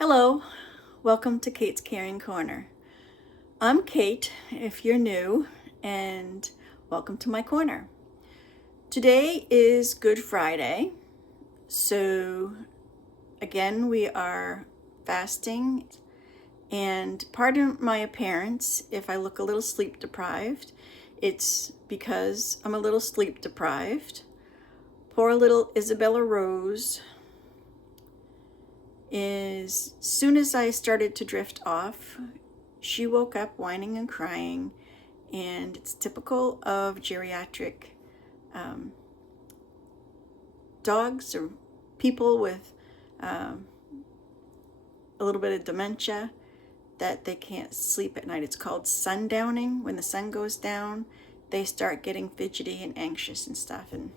Hello, welcome to Kate's Caring Corner. I'm Kate, if you're new, and welcome to my corner. Today is Good Friday, so again, we are fasting, and pardon my appearance if I look a little sleep deprived. It's because I'm a little sleep deprived. Poor little Isabella Rose is, soon as I started to drift off, she woke up whining and crying, and it's typical of geriatric dogs or people with a little bit of dementia that they can't sleep at night. It's called sundowning. When the sun goes down, they start getting fidgety and anxious and stuff. And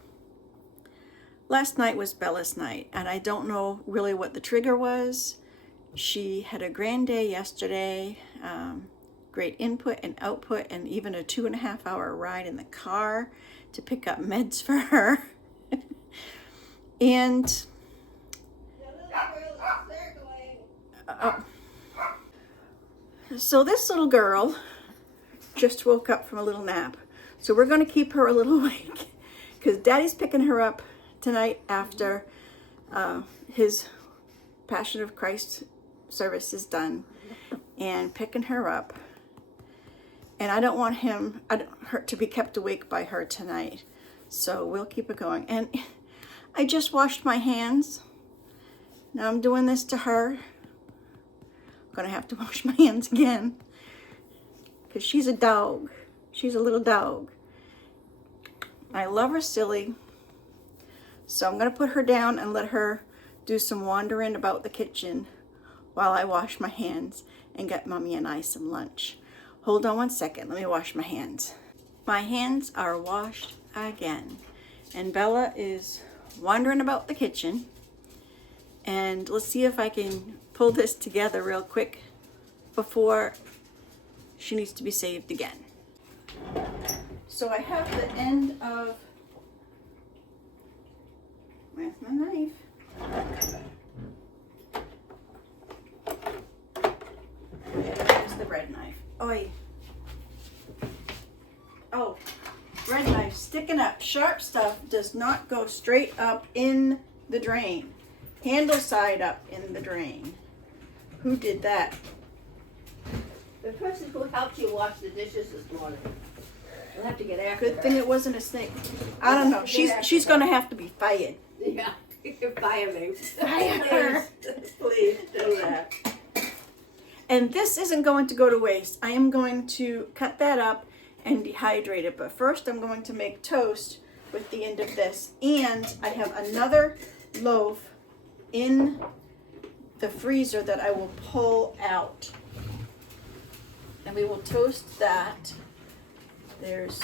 last night was Bella's night, and I don't know really what the trigger was. She had a grand day yesterday, great input and output, and even a 2.5-hour ride in the car to pick up meds for her. And so this little girl just woke up from a little nap. So we're going to keep her a little awake because Daddy's picking her up tonight after his Passion of Christ service is done, and picking her up. And I don't want her to be kept awake by her tonight. So we'll keep it going. And I just washed my hands. Now I'm doing this to her. I'm gonna have to wash my hands again because she's a dog. She's a little dog. I love her silly. So I'm gonna put her down and let her do some wandering about the kitchen while I wash my hands and get Mommy and I some lunch. Hold on one second, let me wash my hands. My hands are washed again. And Bella is wandering about the kitchen. And let's see if I can pull this together real quick before she needs to be saved again. So I have the end of, where's my knife? There's the bread knife. Oi. Oh, bread knife sticking up. Sharp stuff does not go straight up in the drain. Handle side up in the drain. Who did that? The person who helped you wash the dishes this morning. We'll have to get after Good her. thing it wasn't a snake. I don't know. She's gonna have to be fired. Yeah, you can fire me. Fire her. Please do that. And this isn't going to go to waste. I am going to cut that up and dehydrate it. But first I'm going to make toast with the end of this. And I have another loaf in the freezer that I will pull out. And we will toast that. There's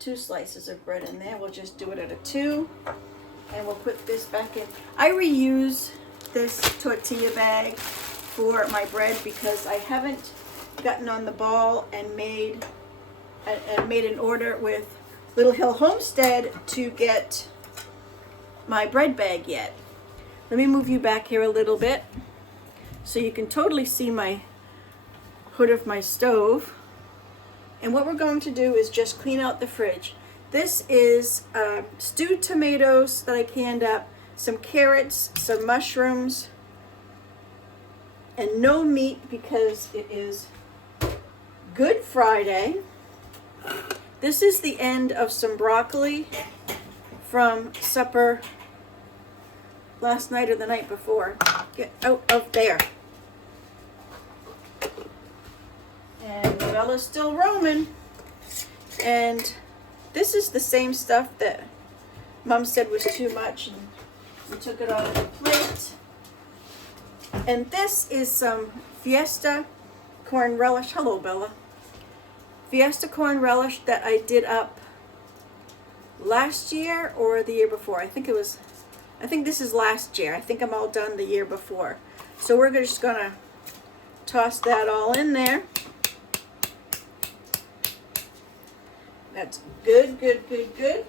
two slices of bread in there. We'll just do it at a 2. And we'll put this back in. I reuse this tortilla bag for my bread because I haven't gotten on the ball and made an order with Little Hill Homestead to get my bread bag yet. Let me move you back here a little bit so you can totally see my hood of my stove. And what we're going to do is just clean out the fridge. This is stewed tomatoes that I canned up, some carrots, some mushrooms, and no meat because it is Good Friday. This is the end of some broccoli from supper last night or the night before. Get out of there. And Bella's still roaming. And this is the same stuff that Mom said was too much, and we took it off the plate. And this is some Fiesta corn relish. Hello, Bella. Fiesta corn relish that I did up last year or the year before. I think this is last year. I think I'm all done the year before. So we're just gonna toss that all in there. That's good, good, good, good.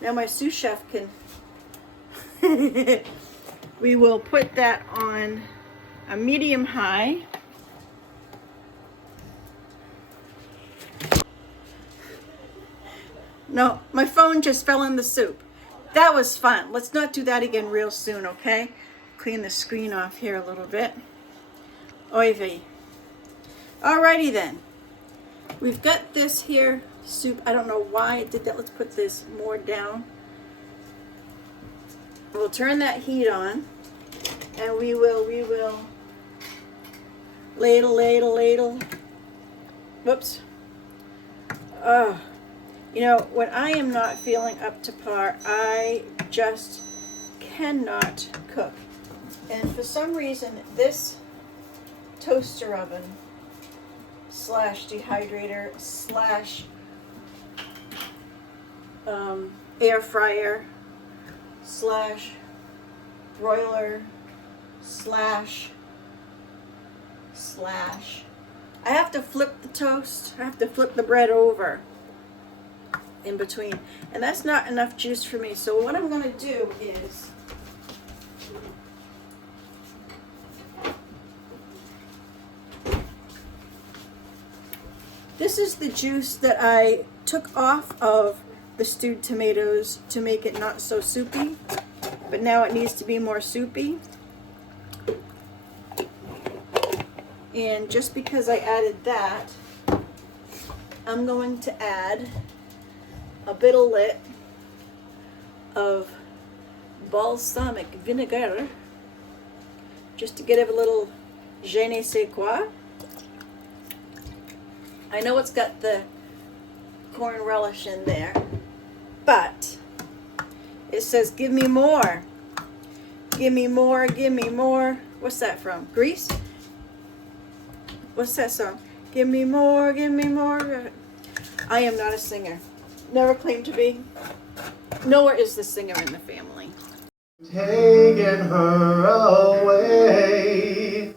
Now my sous chef can, we will put that on a medium high. No, my phone just fell in the soup. That was fun. Let's not do that again real soon, okay? Clean the screen off here a little bit. Oy vey. Alrighty then. We've got this here soup. I don't know why it did that. Let's put this more down. We'll turn that heat on. And we will ladle. Whoops. Oh. You know, when I am not feeling up to par, I just cannot cook. And for some reason, this toaster oven slash dehydrator slash air fryer slash broiler slash I have to flip the toast. I have to flip the bread over in between, and that's not enough juice for me. So what I'm going to do is this is the juice that I took off of the stewed tomatoes to make it not so soupy, but now it needs to be more soupy. And just because I added that, I'm going to add a bitlet of balsamic vinegar just to get a little je ne sais quoi. I know it's got the corn relish in there, but it says give me more, give me more, give me more. What's that from? Grease? What's that song? Give me more, give me more. I am not a singer. Never claimed to be. Nor is the singer in the family. Taking her away,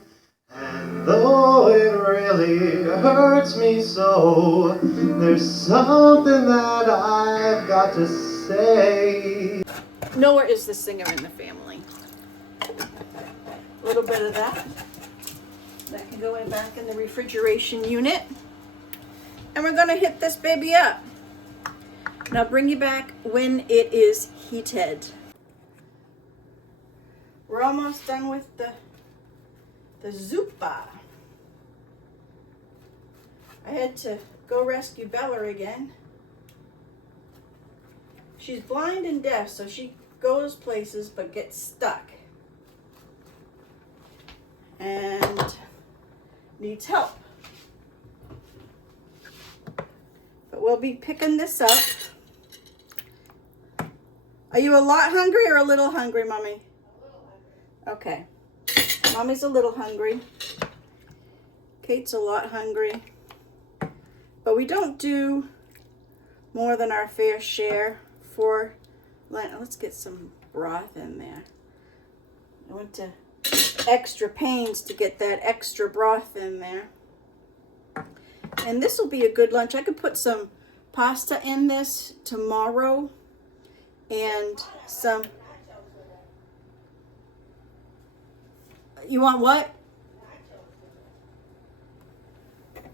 and though it really hurts me so, there's something that I've got to say. Nor is the singer in the family. A little bit of that. That can go in back in the refrigeration unit. And we're gonna hit this baby up. And I'll bring you back when it is heated. We're almost done with the zuppa. I had to go rescue Bella again. She's blind and deaf, so she goes places but gets stuck. And needs help. But we'll be picking this up. Are you a lot hungry or a little hungry, Mommy? Okay. Mommy's a little hungry. Kate's a lot hungry. But we don't do more than our fair share for Lent. Let's get some broth in there. I went to extra pains to get that extra broth in there. And this will be a good lunch. I could put some pasta in this tomorrow and some. You want what?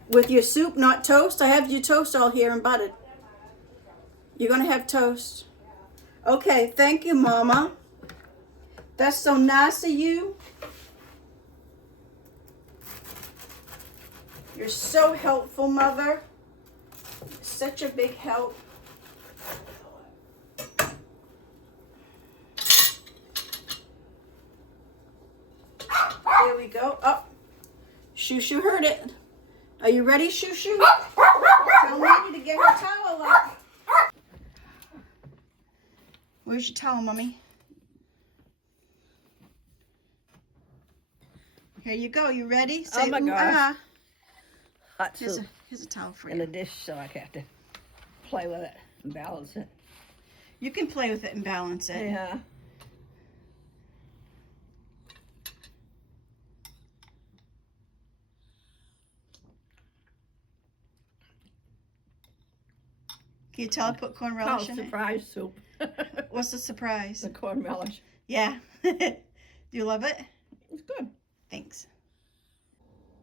With your soup, not toast? I have your toast all here and buttered. You're going to have toast? Okay, thank you, Mama. That's so nice of you. You're so helpful, Mother. Such a big help. There we go. Oh, Shoo Shoo heard it. Are you ready, Shoo Shoo? Tell Mommy to get her towel up. Where's your towel, Mommy? Here you go. You ready? Say, Oh my ooh, gosh. ah. Hot Here's soup a towel for in a you. dish, so I have to play with it and balance it. You can play with it and balance it. Yeah. Can you tell I put corn Oh, relish in surprise soup. it? What's the surprise? The corn relish. Yeah. Do you love it? It's good. Thanks.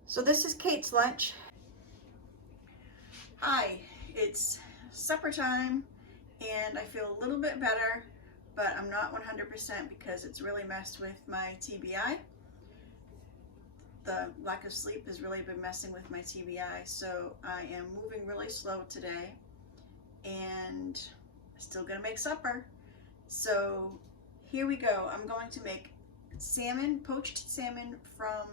So this is Kate's lunch. Hi, it's supper time and I feel a little bit better, but I'm not 100% because it's really messed with my TBI. The lack of sleep has really been messing with my TBI, so I am moving really slow today and still gonna make supper. So here we go. I'm going to make salmon, poached salmon from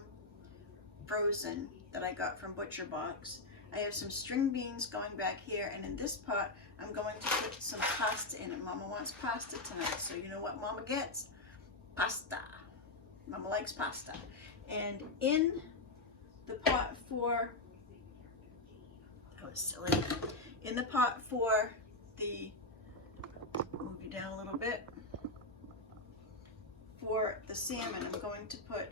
frozen that I got from Butcher Box. I have some string beans going back here, and in this pot I'm going to put some pasta in it. Mama wants pasta tonight, so you know what Mama gets? Pasta. Mama likes pasta. And in the pot for, that was silly, in the pot for the, move you down a little bit, for the salmon I'm going to put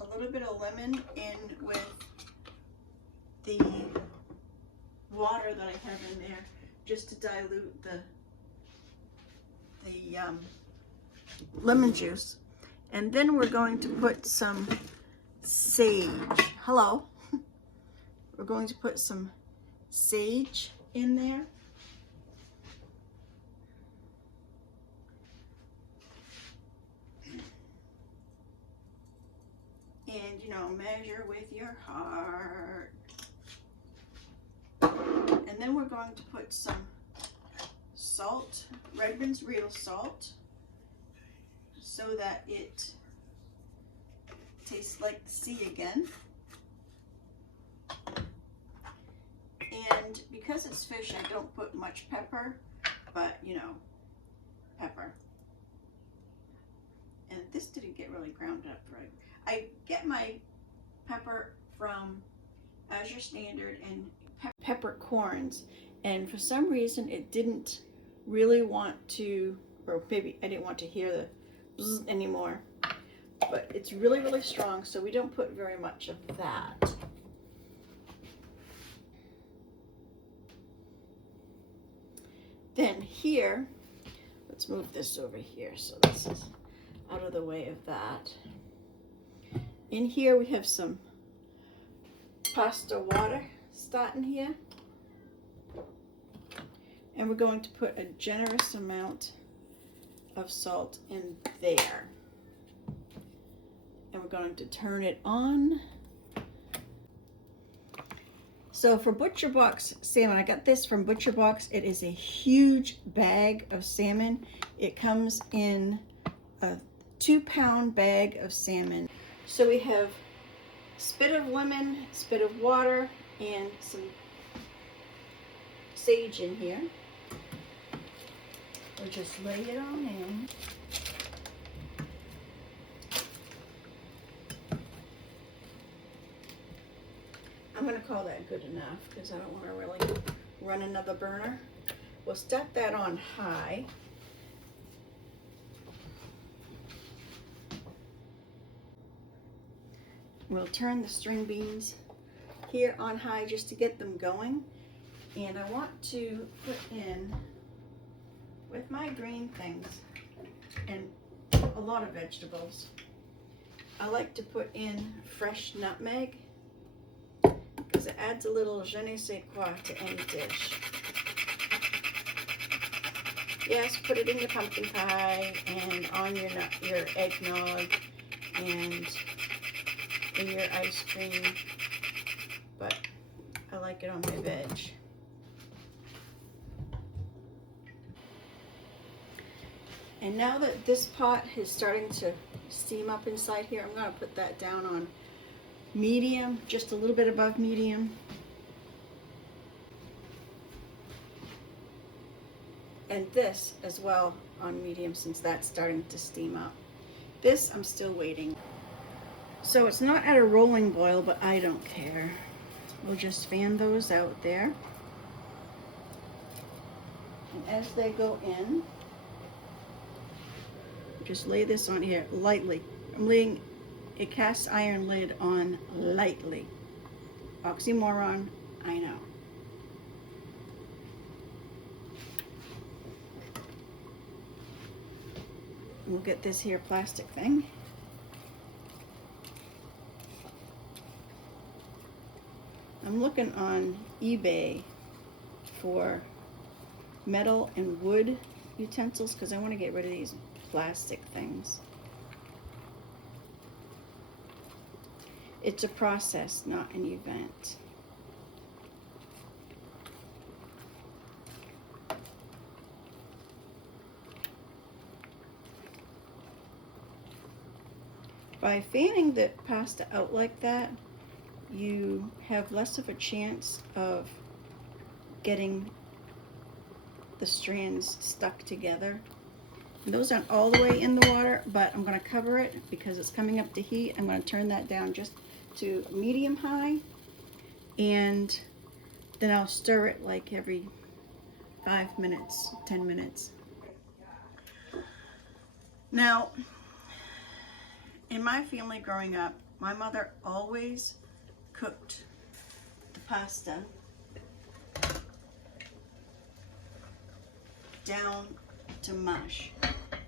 a little bit of lemon in with the water that I have in there, just to dilute the lemon juice. And then we're going to put some sage. Hello. We're going to put some sage in there. And, you know, measure with your heart. And then we're going to put some salt, Redmond's real salt, so that it tastes like the sea again. And because it's fish, I don't put much pepper, but you know, pepper. And this didn't get really ground up right. I get my pepper from Azure Standard and pepper corns, and for some reason it didn't really want to, or maybe I didn't want to hear the bzz anymore, but it's really, really strong, so we don't put very much of that. Then here, let's move this over here so this is out of the way of that. In here we have some pasta water starting here, and we're going to put a generous amount of salt in there, and we're going to turn it on. So for Butcher Box salmon, I got this from Butcher Box. It is a huge bag of salmon. It comes in a 2-pound bag of salmon. So we have spit of lemon, spit of water, and some sage in here. We'll just lay it on in. I'm going to call that good enough because I don't want to really run another burner. We'll start that on high. We'll turn the string beans here on high just to get them going. And I want to put in, with my green things and a lot of vegetables, I like to put in fresh nutmeg because it adds a little je ne sais quoi to any dish. Yes, put it in your pumpkin pie and on your eggnog and in your ice cream, but I like it on my veg. And now that this pot is starting to steam up inside here, I'm going to put that down on medium, just a little bit above medium. And this as well on medium, since that's starting to steam up. This I'm still waiting. So it's not at a rolling boil, but I don't care. We'll just fan those out there. And as they go in, just lay this on here lightly. I'm laying a cast iron lid on lightly. Oxymoron, I know. We'll get this here plastic thing. I'm looking on eBay for metal and wood utensils because I want to get rid of these plastic things. It's a process, not an event. By fanning the pasta out like that, you have less of a chance of getting the strands stuck together. And those aren't all the way in the water, but I'm going to cover it because it's coming up to heat. I'm going to turn that down just to medium high, and then I'll stir it like every 5 minutes, 10 minutes. Now, in my family growing up, my mother always cooked the pasta down to mush,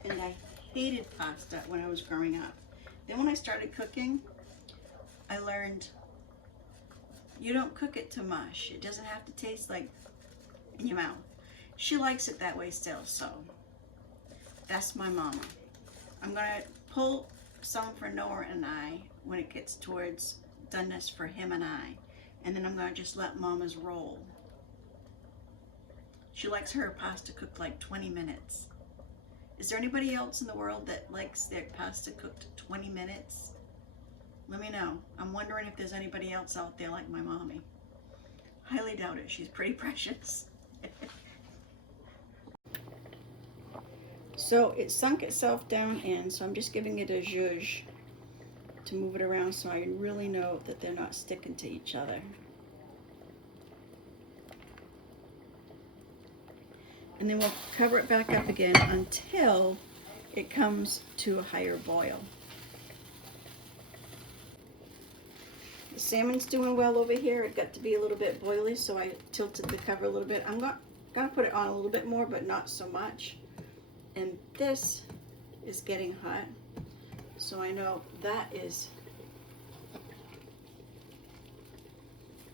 and I hated pasta when I was growing up. Then when I started cooking, I learned you don't cook it to mush. It doesn't have to taste like in your mouth. She likes it that way still, so that's my mama. I'm gonna pull some for Noah and I when it gets towards doneness for him and I, and then I'm gonna just let Mama's roll. She likes her pasta cooked like 20 minutes. Is there anybody else in the world that likes their pasta cooked 20 minutes? Let me know. I'm wondering if there's anybody else out there like my mommy. Highly doubt it. She's pretty precious. So it sunk itself down in, so I'm just giving it a zhuzh to move it around so I really know that they're not sticking to each other. And then we'll cover it back up again until it comes to a higher boil. The salmon's doing well over here. It got to be a little bit boily, so I tilted the cover a little bit. I'm gonna put it on a little bit more, but not so much. And this is getting hot, so I know that is,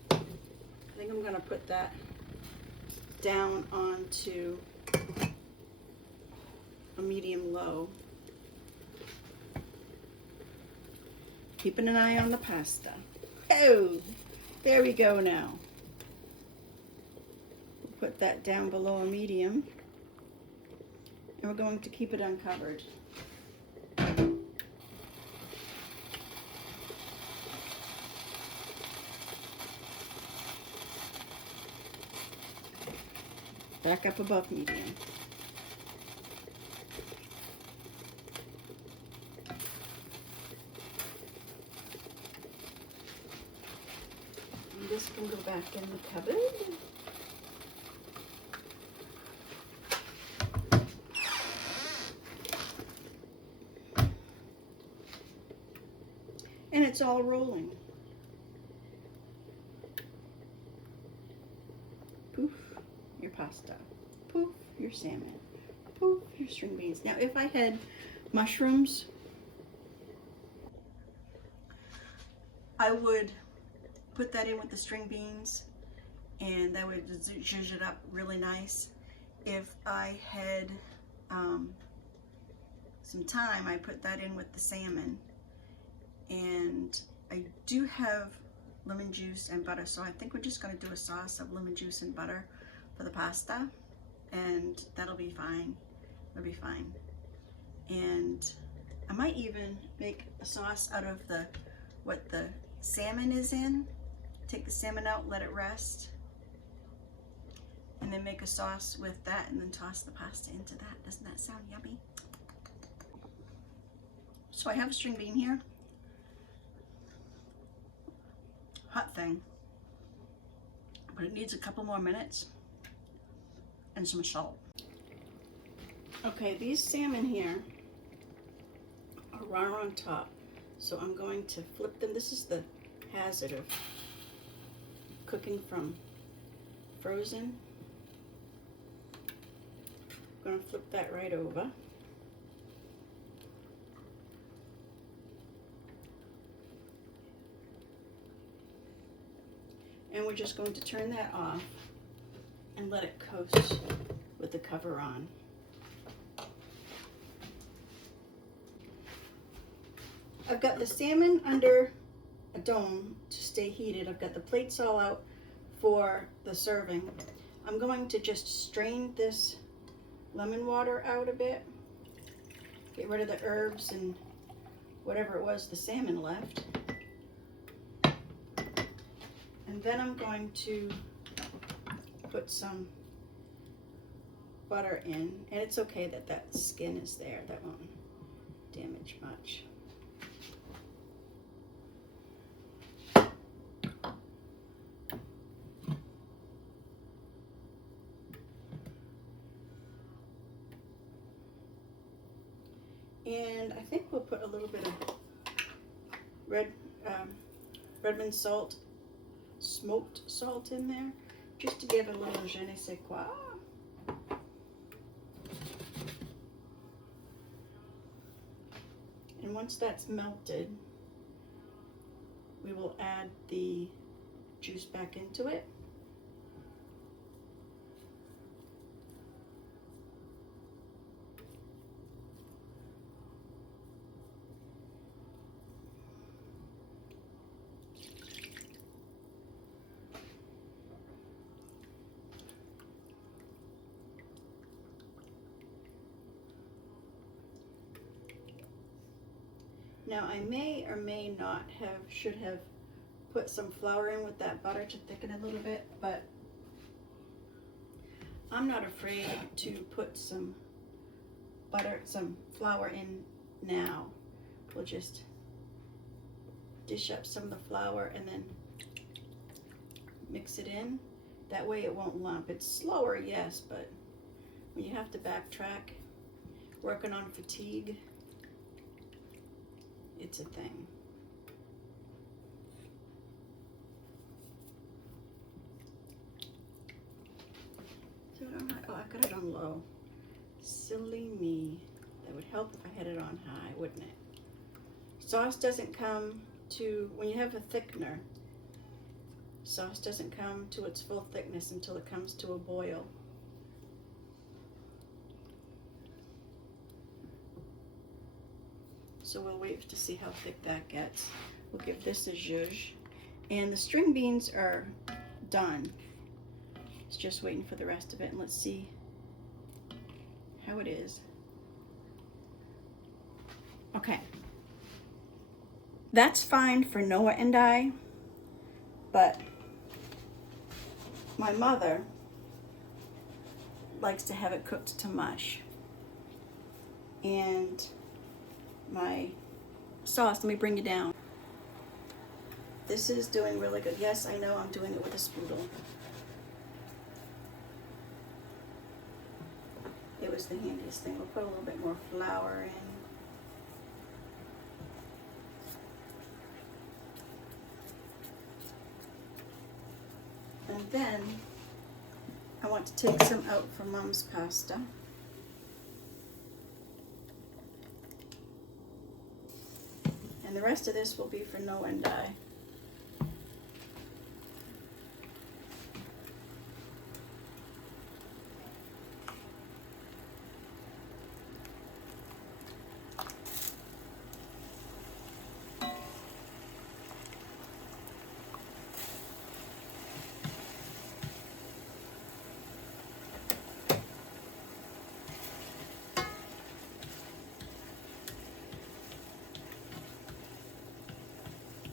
I think I'm gonna put that down onto a medium low. Keeping an eye on the pasta. Oh, there we go now. We'll put that down below a medium. And we're going to keep it uncovered. Back up above medium. And this can go back in the cupboard. And it's all rolling. Poof, your pasta. Poof, your salmon. Poof, your string beans. Now, if I had mushrooms, I would put that in with the string beans, and that would zhuzh it up really nice. If I had some thyme, I put that in with the salmon. And I do have lemon juice and butter, so I think we're just going to do a sauce of lemon juice and butter for the pasta, and that'll be fine. It'll be fine. And I might even make a sauce out of what the salmon is in. Take the salmon out, let it rest, and then make a sauce with that, and then toss the pasta into that. Doesn't that sound yummy? So I have a string bean here. Hot thing, but it needs a couple more minutes and some salt. Okay, these salmon here are raw on top, so I'm going to flip them. This is the hazard of cooking from frozen. I'm going to flip that right over. And we're just going to turn that off and let it coast with the cover on. I've got the salmon under a dome to stay heated. I've got the plates all out for the serving. I'm going to just strain this lemon water out a bit, get rid of the herbs and whatever it was the salmon left. And then I'm going to put some butter in, and it's okay that that skin is there. That won't damage much. And I think we'll put a little bit of Redmond salt, smoked salt in there, just to give a little je ne sais quoi. And once that's melted, we will add the juice back into it. Now I may or may not should have put some flour in with that butter to thicken a little bit, but I'm not afraid to put some flour in now. We'll just dish up some of the flour and then mix it in. That way it won't lump. It's slower, yes, but when you have to backtrack, working on fatigue, it's a thing. So I got it on low. Silly me. That would help if I had it on high, wouldn't it? Sauce doesn't come to, when you have a thickener, sauce doesn't come to its full thickness until it comes to a boil. So we'll wait to see how thick that gets. We'll give this a zhuzh. And the string beans are done. It's just waiting for the rest of it. And let's see how it is. Okay. That's fine for Noah and I, but my mother likes to have it cooked to mush. And my sauce, let me bring you down. This is doing really good. Yes, I know I'm doing it with a spoodle. It was the handiest thing. We'll put a little bit more flour in. And then I want to take some out for Mom's pasta. And the rest of this will be for Noah and I.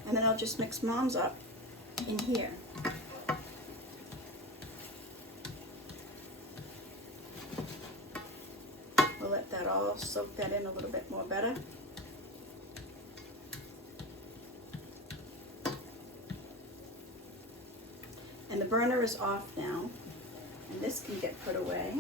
And then I'll just mix Mom's up in here. We'll let that all soak that in a little bit more better. And the burner is off now, and this can get put away.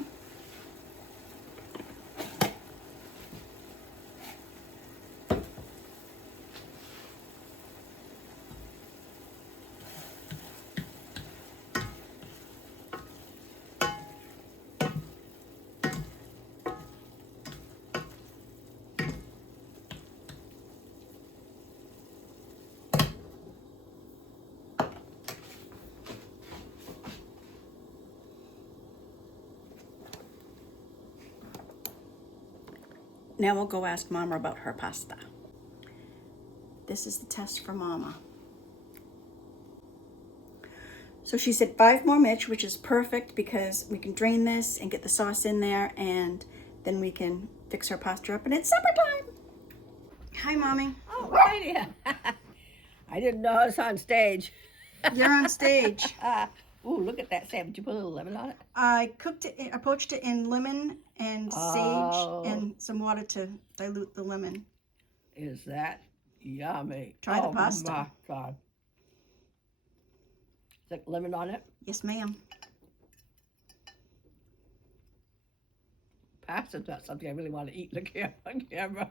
Now we'll go ask Mama about her pasta. This is the test for Mama. So she said 5 more Mitch, which is perfect because we can drain this and get the sauce in there, and then we can fix her pasta up, and it's supper time. Hi, Mommy. Oh, right here. I didn't know I was on stage. You're on stage. Ooh, look at that, Sam. Did you put a little lemon on it? I poached it in lemon and sage and some water to dilute the lemon. Is that yummy? Try the pasta. Oh, my God. Is there lemon on it? Yes, ma'am. Pasta's not something I really want to eat on camera.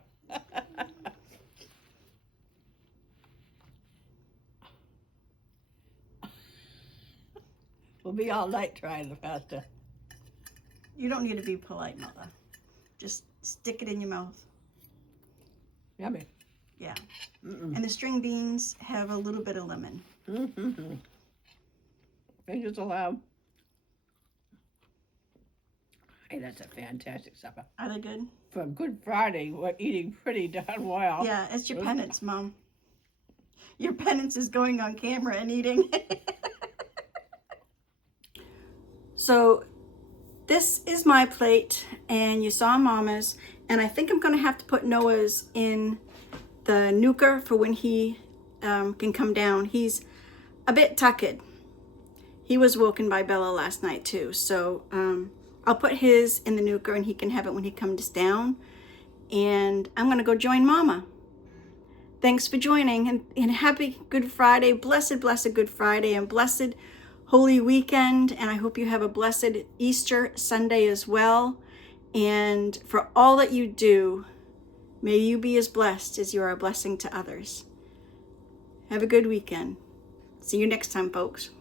We'll be all night trying the pasta. You don't need to be polite, Mother. Just stick it in your mouth. Yummy. Yeah. And the string beans have a little bit of lemon. Fingers allowed. Hey, that's a fantastic supper. Are they good? For Good Friday, we're eating pretty darn well. Yeah, it's your penance, Mom. Your penance is going on camera and eating. So this is my plate, and you saw Mama's, and I think I'm going to have to put Noah's in the nuker for when he can come down. He's a bit tucked. He was woken by Bella last night too, so I'll put his in the nuker and he can have it when he comes down. And I'm going to go join Mama. Thanks for joining, and happy Good Friday, blessed, blessed Good Friday, and blessed Holy Weekend, and I hope you have a blessed Easter Sunday as well. And for all that you do, may you be as blessed as you are a blessing to others. Have a good weekend. See you next time, folks.